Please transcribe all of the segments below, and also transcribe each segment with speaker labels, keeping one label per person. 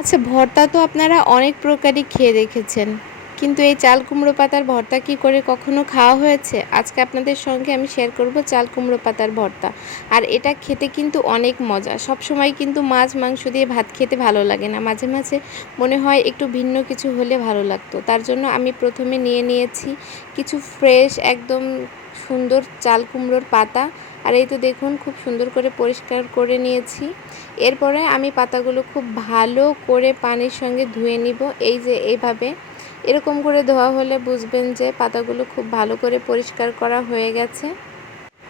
Speaker 1: আচ্ছা ভর্তা তো আপনারা অনেক প্রকারই খেয়ে দেখেছেন। কিন্তু এই চাল কুমড়ো পাতার ভর্তা কি করে কখনো খাওয়া হয়েছে? আজকে আপনাদের সঙ্গে আমি শেয়ার করব চাল কুমড়ো পাতার ভর্তা। আর এটা খেতে কিন্তু অনেক মজা। সব সময় কিন্তু মাছ, মাংস দিয়ে ভাত খেতে ভালো লাগে না। মাঝে মাঝে মনে হয় একটু ভিন্ন কিছু হলে ভালো লাগতো। তার জন্য আমি প্রথমে নিয়ে নিয়েছি কিছু ফ্রেশ একদম সুন্দর চাল কুমড়োর পাতা। আর এই তো দেখুন, খুব সুন্দর করে পরিষ্কার করে নিয়েছি। এরপরে আমি পাতাগুলো খুব ভালো করে পানির সঙ্গে ধুয়ে নিব। এই যে এইভাবে এরকম করে ধোয়া হলে বুঝবেন যে পাতাগুলো খুব ভালো করে পরিষ্কার করা হয়ে গেছে।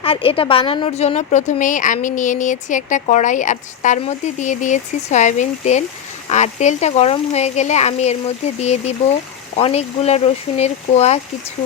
Speaker 1: আর এটা বানানোর জন্য প্রথমেই আমি নিয়ে নিয়েছি একটা কড়াই আর তার মধ্যে দিয়ে দিয়েছি সয়াবিন তেল। আর তেলটা গরম হয়ে গেলে আমি এর মধ্যে দিয়ে দিব অনেকগুলো রসুনের কোয়া, কিছু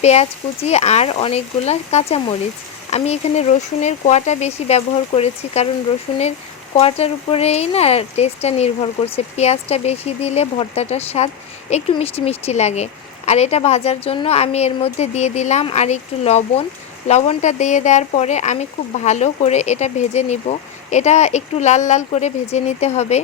Speaker 1: পেঁয়াজ কুচি আর অনেকগুলো কাঁচামরিচ। আমি এখানে রসুনের কোয়াটা বেশি ব্যবহার করেছি কারণ রসুনের কোয়াটার উপরেই না টেস্টটা নির্ভর করছে। পেঁয়াজটা বেশি দিলে ভর্তাটার স্বাদ একটু মিষ্টি মিষ্টি লাগে। আর এটা ভাজার জন্য আমি এর মধ্যে দিয়ে দিলাম আর একটু লবণ। লবণটা দিয়ে দেওয়ার পরে আমি খুব ভালো করে এটা ভেজে নিব। এটা একটু লাল লাল করে ভেজে নিতে হবে।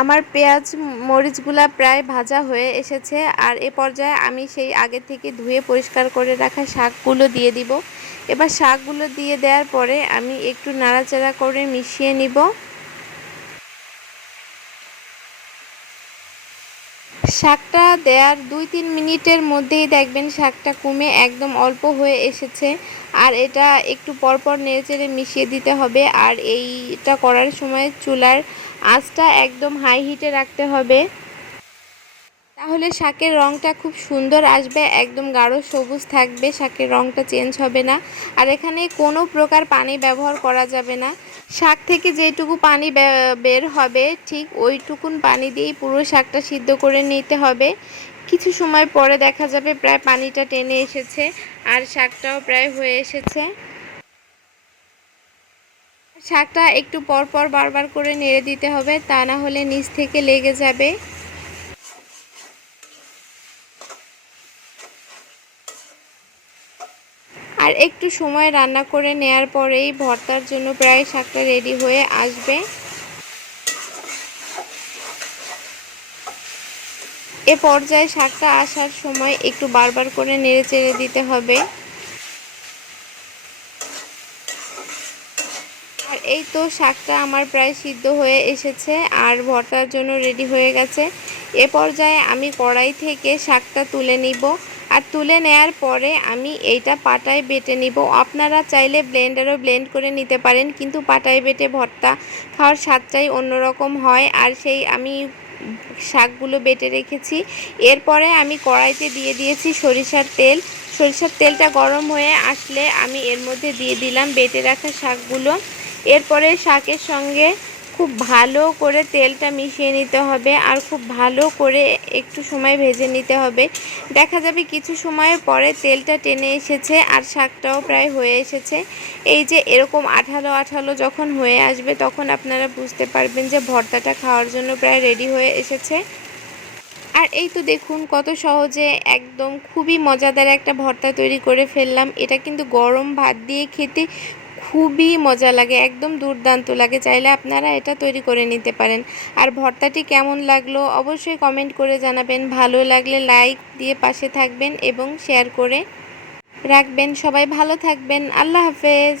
Speaker 1: আমার পেঁয়াজ, মরিচগুলা প্রায় ভাজা হয়ে এসেছে আর এ পর্যায়ে আমি সেই আগে থেকে ধুয়ে পরিষ্কার করে রাখা শাকগুলো দিয়ে দিব। এবার শাকগুলো দিয়ে দেওয়ার পরে আমি একটু নাড়াচাড়া করে মিশিয়ে নিব। শাকটা দেওয়ার দুই তিন মিনিটের মধ্যেই দেখবেন শাকটা কমে একদম অল্প হয়ে এসেছে। আর এটা একটু পরপর নেড়েচেড়ে মিশিয়ে দিতে হবে। আর এইটা করার সময় চুলার আঁচটা একদম হাই হিটে রাখতে হবে। তাহলে শাকের রঙটা খুব সুন্দর আসবে, একদম গাঢ় সবুজ থাকবে, শাকের রঙটা চেঞ্জ হবে না। আর এখানে কোনো প্রকার পানি ব্যবহার করা যাবে না। শাক থেকে যেটুকু পানি বের হবে, ঠিক ওইটুকুন পানি দিয়েই পুরো শাকটা সিদ্ধ করে নিতে হবে। কিছু সময় পরে দেখা যাবে প্রায় পানিটা টেনে এসেছে, আর শাকটাও প্রায় হয়ে এসেছে। শাকটা একটু পরপর বারবার করে নেড়ে দিতে হবে, তা না হলে নিচ থেকে লেগে যাবে। আর একটু সময় রান্না করে নেয়ার পরেই ভর্তার জন্য প্রায় শাকটা রেডি হয়ে আসবে। এ পর্যায়ে শাকটা আসার সময় একটু বারবার করে নেড়ে চেড়ে দিতে হবে। আর এই তো শাকটা আমার প্রায় সিদ্ধ হয়ে এসেছে আর ভর্তার জন্য রেডি হয়ে গেছে। এ পর্যায়ে আমি কড়াই থেকে শাকটা তুলে নিব। আর তুলে নেয়ার পরে আমি এইটা পাটায় বেটে নিব। আপনারা চাইলে ব্লেন্ডারও ব্লেন্ড করে নিতে পারেন, কিন্তু পাটায় বেটে ভর্তা খাওয়ার স্বাদটাই অন্যরকম হয়। আর সেই আমি শাকগুলো বেটে রেখেছি। এরপরে আমি কড়াইতে দিয়ে দিয়েছি সরিষার তেল। সরিষার তেলটা গরম হয়ে আসলে আমি এর মধ্যে দিয়ে দিলাম বেটে রাখা শাকগুলো। এরপরে শাকের সঙ্গে খুব ভালো করে তেলটা মিশিয়ে নিতে হবে আর খুব ভালো করে একটু সময় ভেজে নিতে হবে। দেখা যাবে কিছু সময়ের পরে তেলটা টেনে এসেছে আর শাকটাও প্রায় হয়ে এসেছে। এই যে এরকম আঠালো আঠালো যখন হয়ে আসবে তখন আপনারা বুঝতে পারবেন যে ভর্তাটা খাওয়ার জন্য প্রায় রেডি হয়ে এসেছে। আর এই তো দেখুন কত সহজে একদম খুবই মজাদার একটা ভর্তা তৈরি করে ফেললাম। এটা কিন্তু গরম ভাত দিয়ে খেতে খুবই মজা লাগে, একদম দুর্দান্ত লাগে। চাইলে আপনারা এটা তৈরি করে নিতে পারেন। আর ভর্তাটি কেমন লাগল অবশ্যই কমেন্ট করে জানাবেন। ভালো লাগলে লাইক দিয়ে পাশে থাকবেন এবং শেয়ার করে রাখবেন। সবাই ভালো থাকবেন। আল্লাহ হাফেজ।